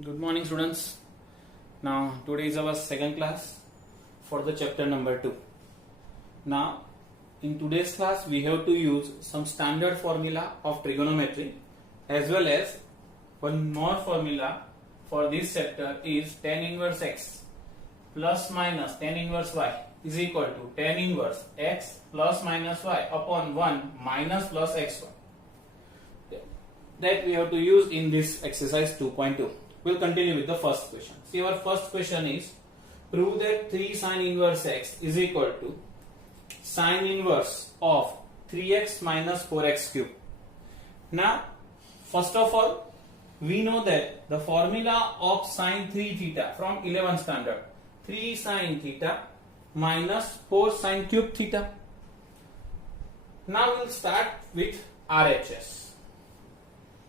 Good morning, students. Now, today is our second class for the chapter number 2. Now, in today's class, we have to use some standard formula of trigonometry as well as one more formula for this chapter is tan inverse x plus minus tan inverse y is equal to tan inverse x plus minus y upon 1 minus plus xy. That we have to use in this exercise 2.2. We'll continue with the first question. See, our first question is prove that 3 sin inverse x is equal to sin inverse of 3x minus 4x cube. Now, first of all, we know that the formula of sin 3 theta from 11 standard, 3 sin theta minus 4 sin cube theta. Now we'll start with RHS.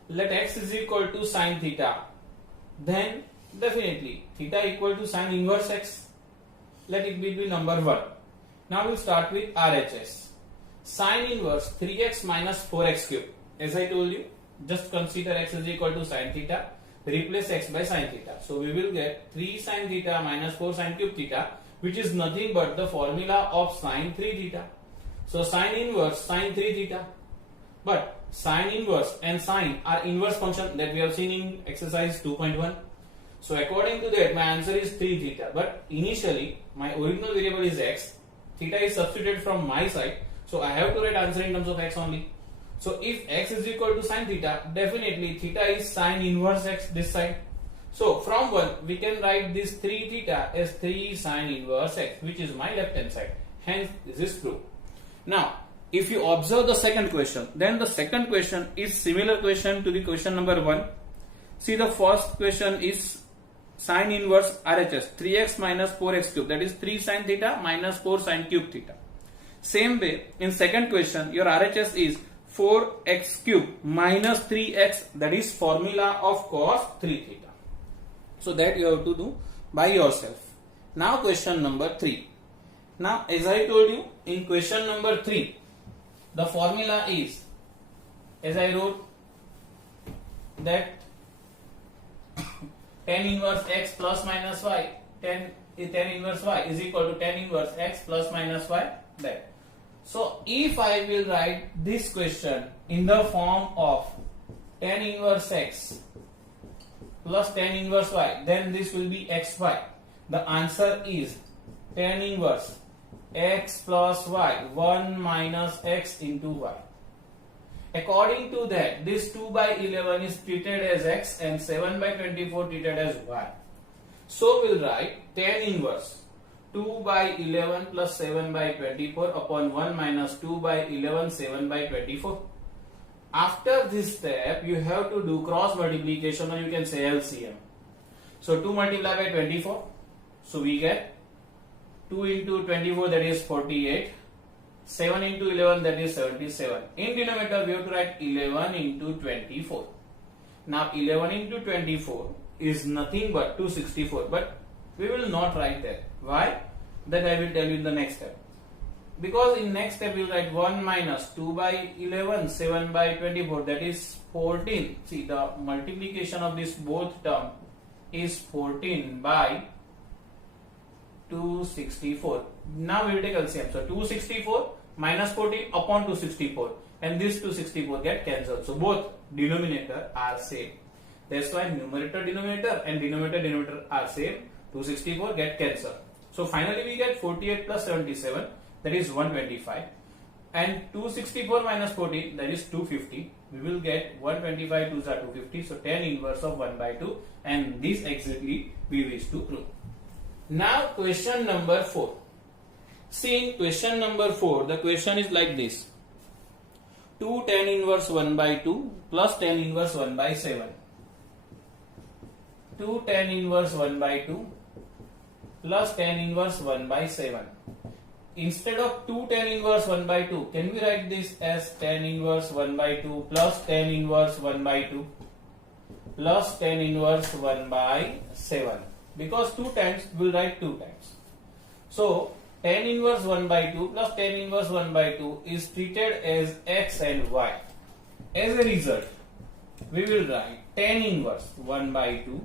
Let x is equal to sin theta. Then definitely theta equal to sin inverse x. Let it be number 1. Now we'll start with RHS. Sin inverse 3x minus 4x cube. As I told you, just consider x is equal to sin theta. Replace x by sin theta. So we will get 3 sin theta minus 4 sin cube theta, which is nothing but the formula of sin 3 theta. So sin inverse sin 3 theta. But sin inverse and sine are inverse function that we have seen in exercise 2.1. So according to that, my answer is 3 theta. But initially, my original variable is x. Theta is substituted from my side. So I have to write answer in terms of x only. So if x is equal to sin theta, definitely theta is sin inverse x this side. So from 1, we can write this 3 theta as 3 sin inverse x, which is my left hand side. Hence, this is true. Now, if you observe the second question, then the second question is similar question to the question number 1. See, the first question is sin inverse RHS 3x minus 4x cube, that is 3 sin theta minus 4 sin cube theta. Same way, in second question, your RHS is 4x cube minus 3x, that is formula of cos 3 theta. So that you have to do by yourself. Now question number 3. Now as I told you, in question number 3, the formula is, as I wrote, that tan inverse x plus minus y, tan inverse y is equal to tan inverse x plus minus y. That. So if I will write this question in the form of tan inverse x plus tan inverse y, then this will be xy. The answer is tan inverse x plus y 1 minus x into y. According to that, this 2 by 11 is treated as x and 7 by 24 treated as y. So we'll write tan inverse 2 by 11 plus 7 by 24 upon 1 minus 2 by 11 7 by 24. After this step, you have to do cross multiplication, or you can say LCM. So 2 multiplied by 24, so we get 2 into 24, that is 48. 7 into 11, that is 77. In denominator, we have to write 11 into 24. Now 11 into 24 is nothing but 264. But we will not write that. Why? That I will tell you in the next step. Because in next step, we will write 1 minus 2 by 11, 7 by 24, that is 14. See, the multiplication of this both term is 14 by 264. Now we will take LCM. So 264 minus 14 upon 264, and this 264 get cancelled. So both denominator are same. That's why numerator denominator and denominator are same. 264 get cancelled. So finally we get 48 plus 77, that is 125, and 264 minus 14, that is 250. We will get 125 2s are 250. So tan inverse of 1 by 2, and this exactly we wish to prove. Now question number 4. See, in question number 4, the question is like this. 2 tan inverse 1 by 2 plus tan inverse 1 by 7. 2 tan inverse 1 by 2 plus tan inverse 1 by 7. Instead of 2 tan inverse 1 by 2, can we write this as tan inverse 1 by 2 plus tan inverse 1 by 2 plus tan inverse 1 by 7? Because 2 times, we will write 2 times. So tan inverse 1 by 2 plus tan inverse 1 by 2 is treated as x and y. As a result, we will write tan inverse 1 by 2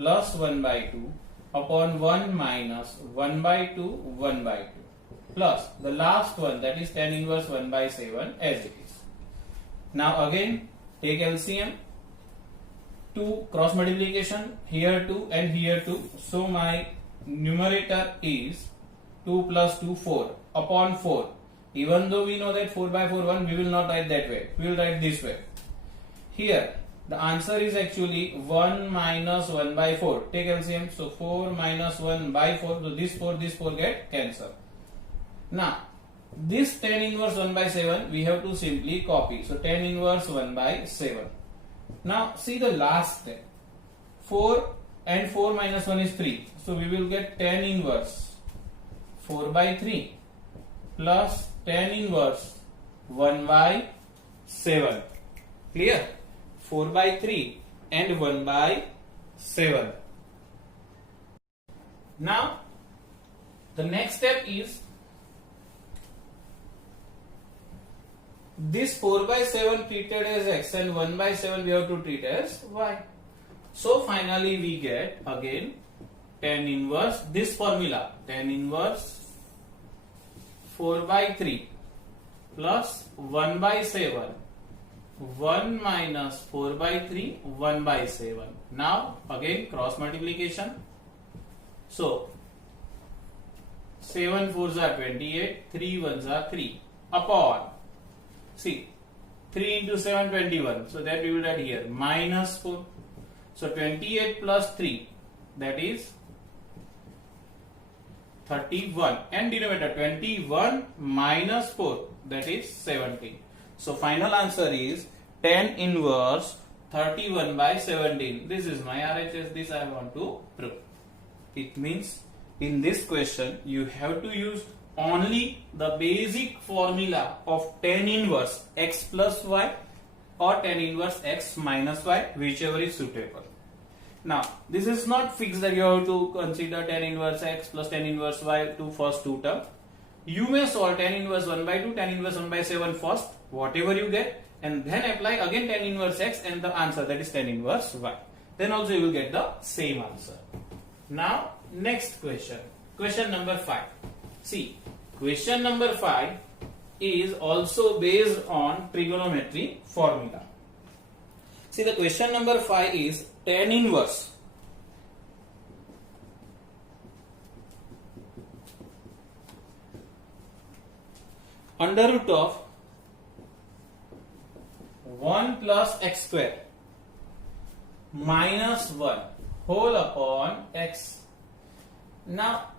plus 1 by 2 upon 1 minus 1 by 2 1 by 2 plus the last one, that is tan inverse 1 by 7 as it is. Now again take LCM. 2 cross multiplication, here 2 and here 2. So my numerator is 2 plus 2 4 upon 4. Even though we know that 4 by 4 1, we will not write that way. We will write this way. Here the answer is actually 1 minus 1 by 4. Take LCM. So 4 minus 1 by 4. So this 4 get cancelled. Now this tan inverse 1 by 7 we have to simply copy. So tan inverse 1 by 7. Now see the last step. 4 and 4 minus 1 is 3. So we will get tan inverse 4 by 3 plus tan inverse 1 by 7. Clear? 4 by 3 and 1 by 7. Now the next step is this 4 by 7 treated as x and 1 by 7 we have to treat as y. So finally we get again tan inverse this formula, tan inverse 4 by 3 plus 1 by 7 1 minus 4 by 3 1 by 7. Now again cross multiplication. So 7 4s are 28, 3 1s are 3 upon, see 3 into 7 21, so that we will write here minus 4. So 28 plus 3, that is 31, and denominator 21 minus 4, that is 17. So final answer is tan inverse 31 by 17. This is my RHS. This I want to prove. It means in this question you have to use only the basic formula of tan inverse x plus y or tan inverse x minus y, whichever is suitable. Now this is not fixed that you have to consider tan inverse x plus tan inverse y to first two terms. You may solve tan inverse 1 by 2, tan inverse 1 by 7 first, whatever you get, and then apply again tan inverse x and the answer, that is tan inverse y. Then also you will get the same answer. Now next question, question number 5. See, question number 5 is also based on trigonometry formula. See, the question number 5 is tan inverse under root of 1 plus x square minus 1 whole upon x. Now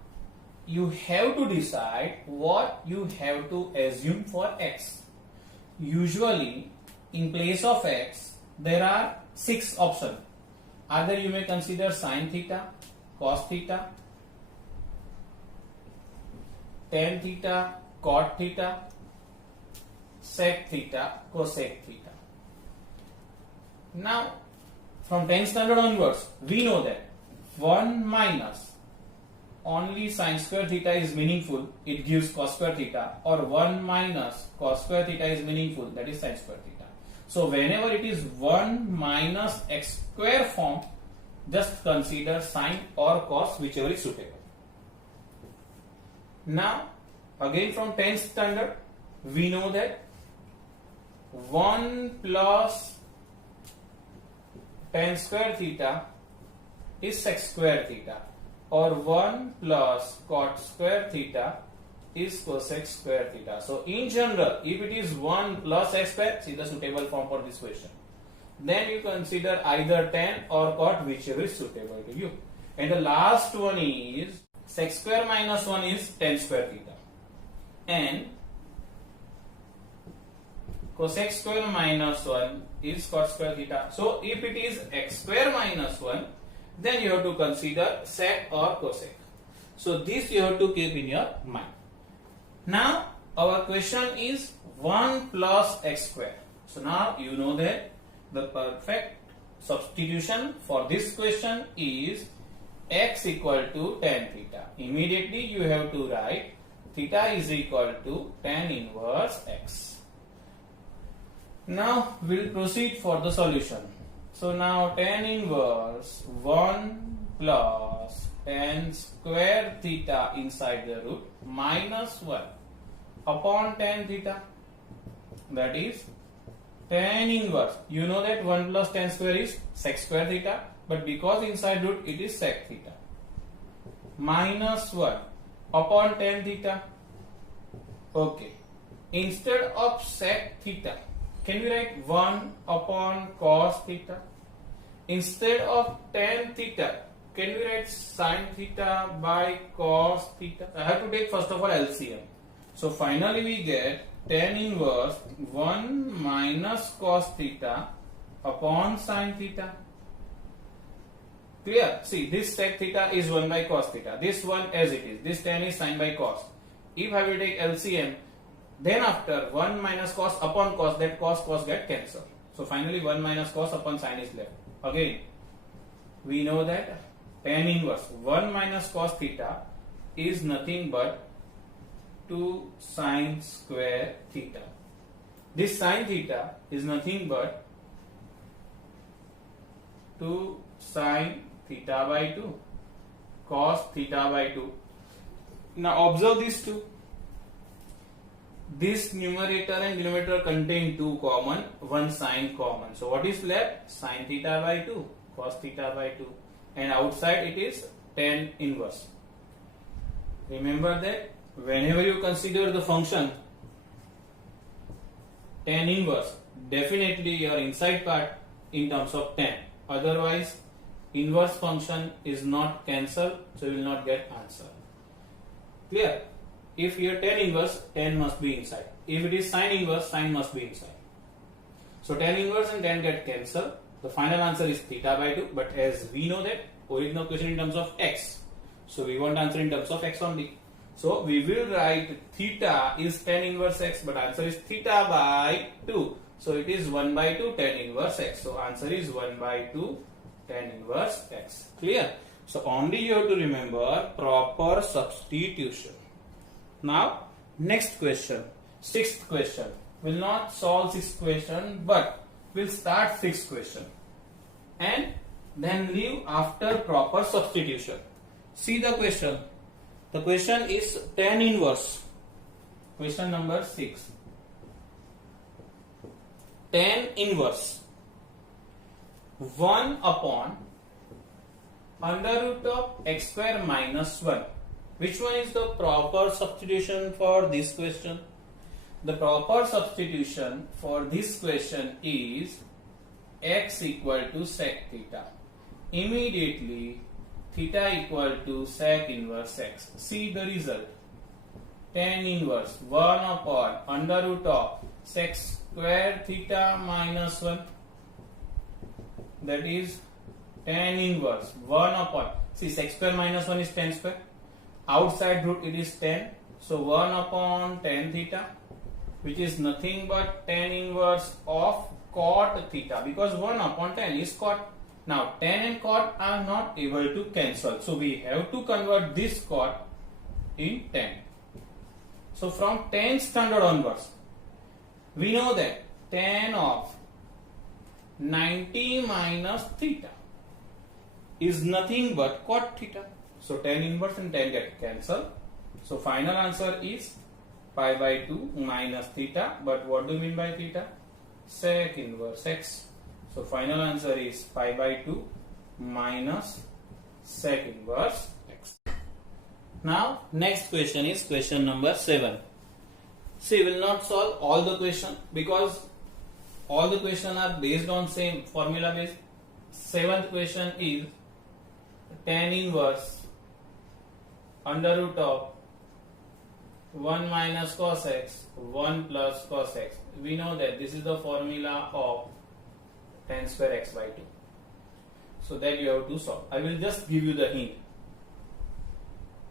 you have to decide what you have to assume for x. Usually in place of x there are 6 options. Either you may consider sin theta, cos theta, tan theta, cot theta, sec theta, cosec theta. Now from 10th standard onwards we know that 1 minus only sin square theta is meaningful, it gives cos square theta, or 1 minus cos square theta is meaningful, that is sin square theta. So whenever it is 1 minus x square form, just consider sin or cos, whichever is suitable. Now again from 10th standard we know that 1 plus tan square theta is sec square theta, or 1 plus cot square theta is cosec square theta. So in general, if it is 1 plus x square, see the suitable form for this question, then you consider either tan or cot, whichever is suitable to you. And the last one is sec square minus 1 is tan square theta, and cosec square minus 1 is cot square theta. So if it is x square minus 1, then you have to consider sec or cosec. So this you have to keep in your mind. Now our question is 1 plus x square. So now you know that the perfect substitution for this question is x equal to tan theta. Immediately you have to write theta is equal to tan inverse x. Now we'll proceed for the solution. So now tan inverse 1 plus tan square theta inside the root minus 1 upon tan theta. That is tan inverse. You know that 1 plus tan square is sec square theta, but because inside root it is sec theta. Minus 1 upon tan theta. Okay. Instead of sec theta, can we write 1 upon cos theta? Instead of tan theta, can we write sin theta by cos theta? I have to take first of all LCM. So finally we get tan inverse 1 minus cos theta upon sin theta. Clear? See, this sec theta is 1 by cos theta. This one as it is. This tan is sin by cos. If I will take LCM, then after 1 minus cos upon cos, that cos get cancelled. So finally 1 minus cos upon sin is left. Again, we know that tan inverse 1 minus cos theta is nothing but 2 sin square theta. This sin theta is nothing but 2 sin theta by 2 cos theta by 2. Now observe these two. This numerator and denominator contain 2 common, 1 sin common. So what is left? Sin theta by 2 cos theta by 2, and outside it is tan inverse. Remember that whenever you consider the function tan inverse, definitely your inside part in terms of tan. Otherwise, inverse function is not cancelled, so you will not get answer. Clear? If here tan inverse, tan must be inside. If it is sin inverse, sin must be inside. So tan inverse and tan get cancelled. The final answer is theta by 2. But as we know that original question in terms of x, so we want answer in terms of x only. So we will write theta is tan inverse x, but answer is theta by 2. So it is 1 by 2 tan inverse x. So answer is 1 by 2 tan inverse x. Clear? So only you have to remember proper substitution. Now next question, sixth question. We'll not solve sixth question, but we'll start sixth question and then leave after proper substitution. See the question. The question is tan inverse. Question number 6. Tan inverse 1 upon under root of x square minus 1. Which one is the proper substitution for this question? The proper substitution for this question is x equal to sec theta. Immediately theta equal to sec inverse x. See the result. Tan inverse 1 upon under root of sec square theta minus 1. That is tan inverse 1 upon, see sec square minus 1 is tan square. Outside root it is tan. So 1 upon tan theta, which is nothing but tan inverse of cot theta, because 1 upon tan is cot. Now tan and cot are not able to cancel, so we have to convert this cot in tan. So from tan standard onwards, we know that tan of 90 minus theta is nothing but cot theta. So tan inverse and tan get cancelled. So final answer is pi by 2 minus theta. But what do you mean by theta? Sec inverse x. So final answer is pi by 2 minus sec inverse x. Now next question is question number 7. See, we will not solve all the question because all the questions are based on same formula based. Seventh question is tan inverse under root of 1 minus cos x 1 plus cos x. We know that this is the formula of tan square x by 2. So that you have to solve. I will just give you the hint.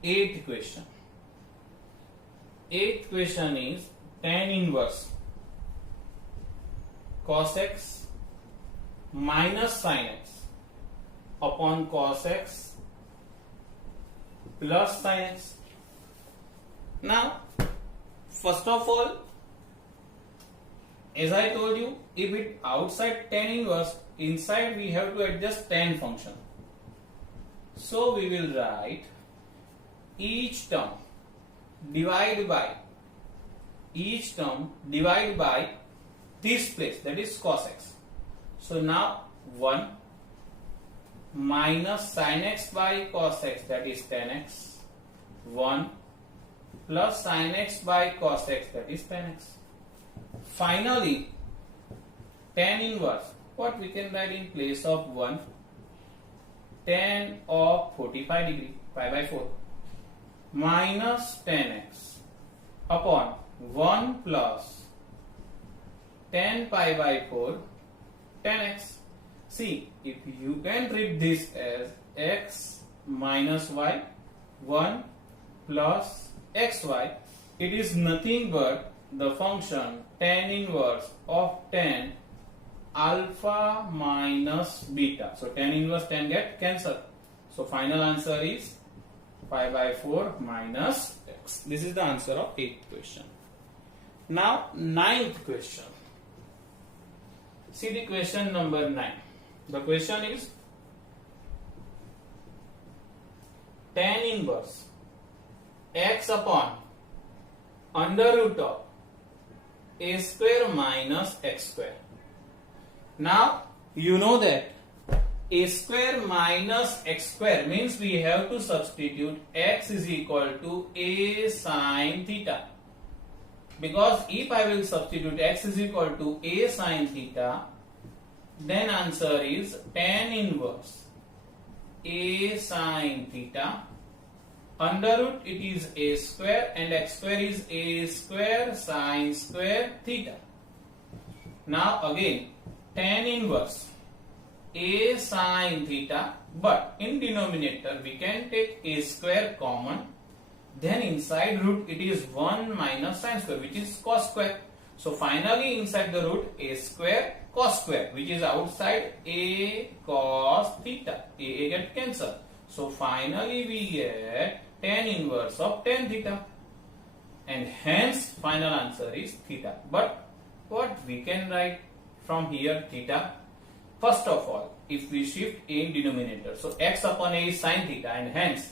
Eighth question. Eighth question is tan inverse cos x minus sin x upon cos x plus sin x. Now, first of all, as I told you, if it outside tan inverse, inside we have to adjust tan function. So we will write each term divide by this place, that is cos x. So now 1 minus sin x by cos x, that is tan x. 1 plus sin x by cos x, that is tan x. Finally, tan inverse, what we can write in place of 1? Tan of 45 degree, pi by 4, minus tan x upon 1 plus tan pi by 4 tan x. See, if you can read this as x minus y, 1 plus xy, it is nothing but the function tan inverse of tan alpha minus beta. So tan inverse tan get cancelled. So final answer is pi by 4 minus x. This is the answer of 8th question. Now 9th question. See the question number 9. The question is tan inverse x upon under root of a square minus x square. Now you know that a square minus x square means we have to substitute x is equal to a sin theta, because if I will substitute x is equal to a sin theta, then answer is tan inverse a sin theta under root it is a square and x square is a square sin square theta. Now again tan inverse a sin theta, but in denominator we can take a square common, then inside root it is 1 minus sin square, which is cos square. So finally inside the root a square cos square, which is outside a cos theta. A get cancelled. So finally we get tan inverse of tan theta, and hence final answer is theta. But what we can write from here theta? First of all, if we shift a in denominator, so x upon a is sin theta, and hence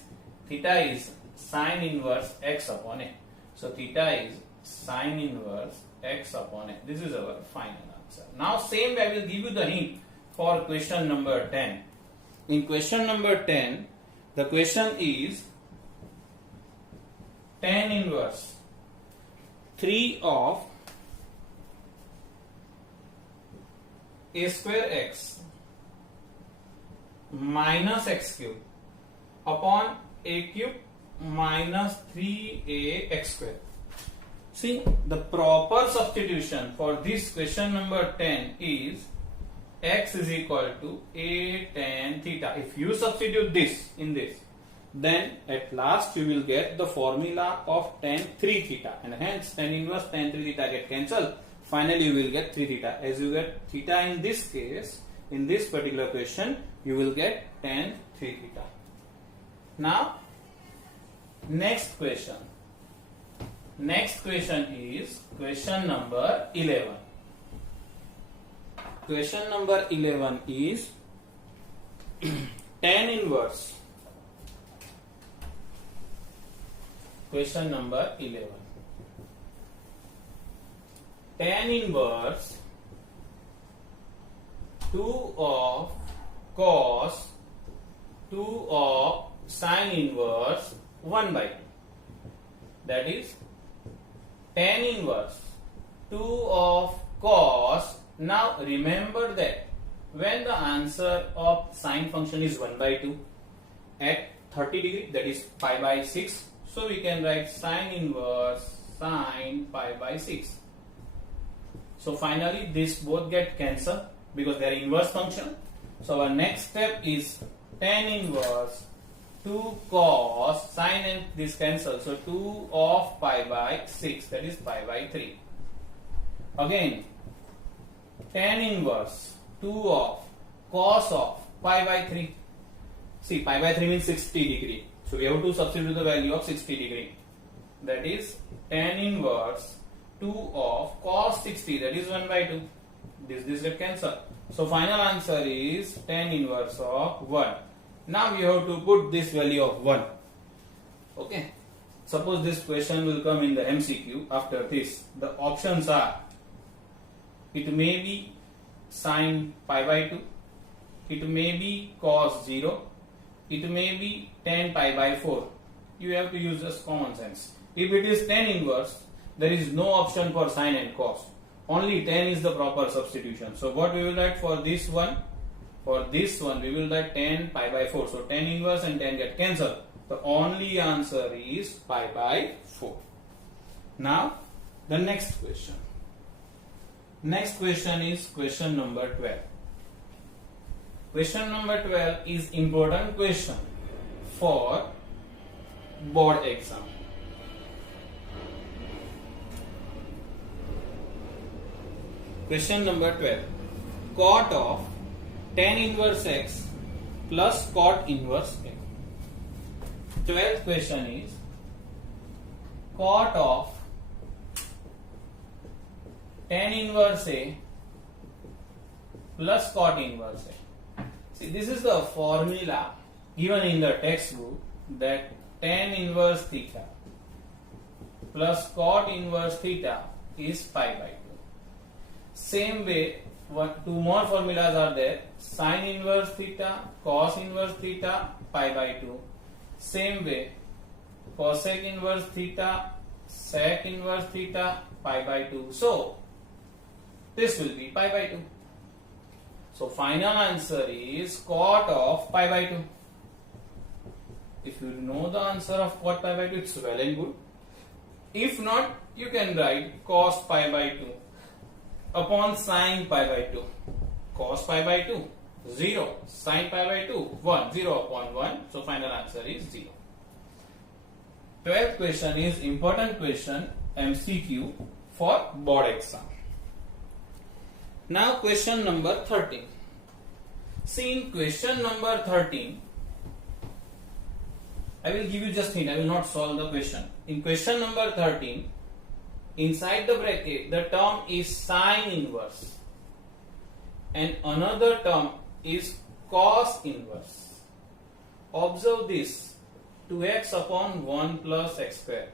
theta is sin inverse x upon a. So theta is sin inverse x upon a. This is our final answer. Now same way I will give you the hint for question number 10. In question number 10, the question is tan inverse 3 of a square x minus x cube upon a cube minus 3a x square. See, the proper substitution for this question number 10 is x is equal to a tan theta. If you substitute this in this, then at last you will get the formula of tan 3 theta, and hence tan inverse tan 3 theta get cancelled. Finally you will get 3 theta. As you get theta in this case, in this particular question, you will get tan 3 theta. Now next question. Next question is question number 11. Question number 11 is tan inverse. Question number 11. Tan inverse 2 of cos 2 of sin inverse 1 by 2. That is tan inverse 2 of cos. Now remember that when the answer of sine function is 1 by 2 at 30 degree, that is pi by 6, so we can write sine inverse sine pi by 6. So finally this both get cancelled because they are inverse function. So our next step is tan inverse 2 cos sine, and this cancel, so 2 of pi by 6, that is pi by 3. Again tan inverse 2 of cos of pi by 3. See, pi by 3 means 60 degree, so we have to substitute the value of 60 degree, that is tan inverse 2 of cos 60, that is 1 by 2, This get cancel. So final answer is tan inverse of 1. Now we have to put this value of 1. Okay. Suppose this question will come in the MCQ after this. The options are, it may be sin pi by 2, it may be cos 0, it may be tan pi by 4. You have to use just common sense. If it is tan inverse, there is no option for sin and cos. Only tan is the proper substitution. So what we will write for this one? For this one we will write tan pi by 4. So tan inverse and tan get cancelled. The only answer is pi by 4. Now the next question. Next question is question number 12. Question number 12 is important question for board exam. Question number 12. Cot of tan inverse x plus cot inverse x. 12th question is cot of tan inverse a plus cot inverse a. See, this is the formula given in the textbook, that tan inverse theta plus cot inverse theta is pi by 2. Same way, two more formulas are there: sin inverse theta, cos inverse theta, pi by 2. Same way, cosec inverse theta, sec inverse theta, pi by 2. So this will be pi by 2. So final answer is cot of pi by 2. If you know the answer of cot pi by 2, it's well and good. If not, you can write cos pi by 2 upon sin pi by 2. Cos pi by 2, 0. Sin pi by 2, 1. 0 upon 1. So final answer is 0. 12th question is important question, MCQ for board exam. Now question number 13. See, in question number 13, I will give you just hint, I will not solve the question. In question number 13, inside the bracket, the term is sin inverse and another term is cos inverse. Observe this, 2x upon 1 plus x square,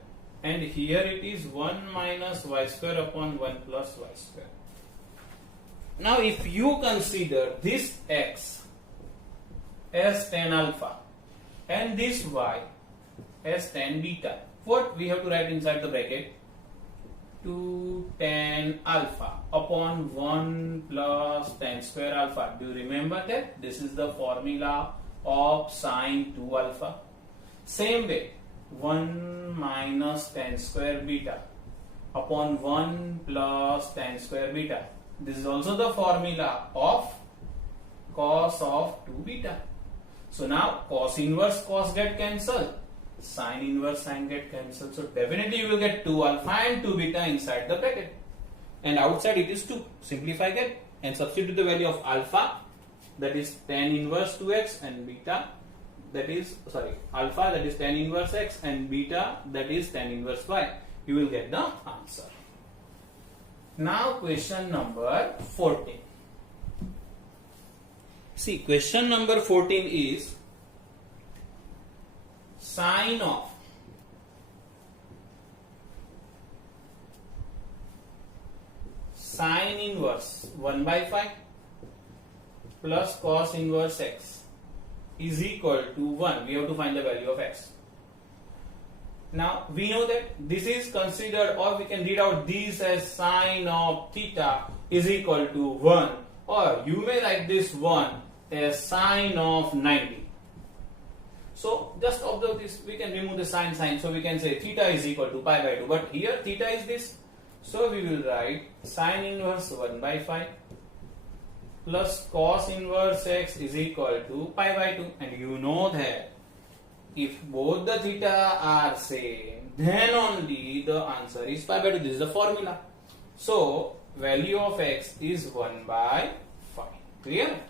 and here it is 1 minus y square upon 1 plus y square. Now if you consider this x as tan alpha and this y as tan beta, what we have to write inside the bracket? 2 tan alpha upon 1 plus tan square alpha. Do you remember that? This is the formula of sin 2 alpha. Same way, 1 minus tan square beta upon 1 plus tan square beta. This is also the formula of cos of 2 beta. So now cos inverse cos get cancelled, sin inverse sin get cancelled. So definitely you will get 2 alpha and 2 beta inside the bracket, and outside it is 2. Simplify that and substitute the value of alpha, that is tan inverse 2x, and beta, that is alpha, that is tan inverse x, and beta, that is tan inverse y. You will get the answer. Now question number 14. See, question number 14 is sine of sine inverse 1 by 5 plus cos inverse x is equal to 1. We have to find the value of x. Now we know that this is considered, or we can read out these as sine of theta is equal to 1, or you may write this 1 as sine of 90. So just observe this, we can remove the sine, so we can say theta is equal to pi by 2, but here theta is this, so we will write sine inverse 1 by 5 plus cos inverse x is equal to pi by 2, and you know that if both the theta are same, then only the answer is pi by 2. This is the formula. So value of x is 1 by 5. Clear?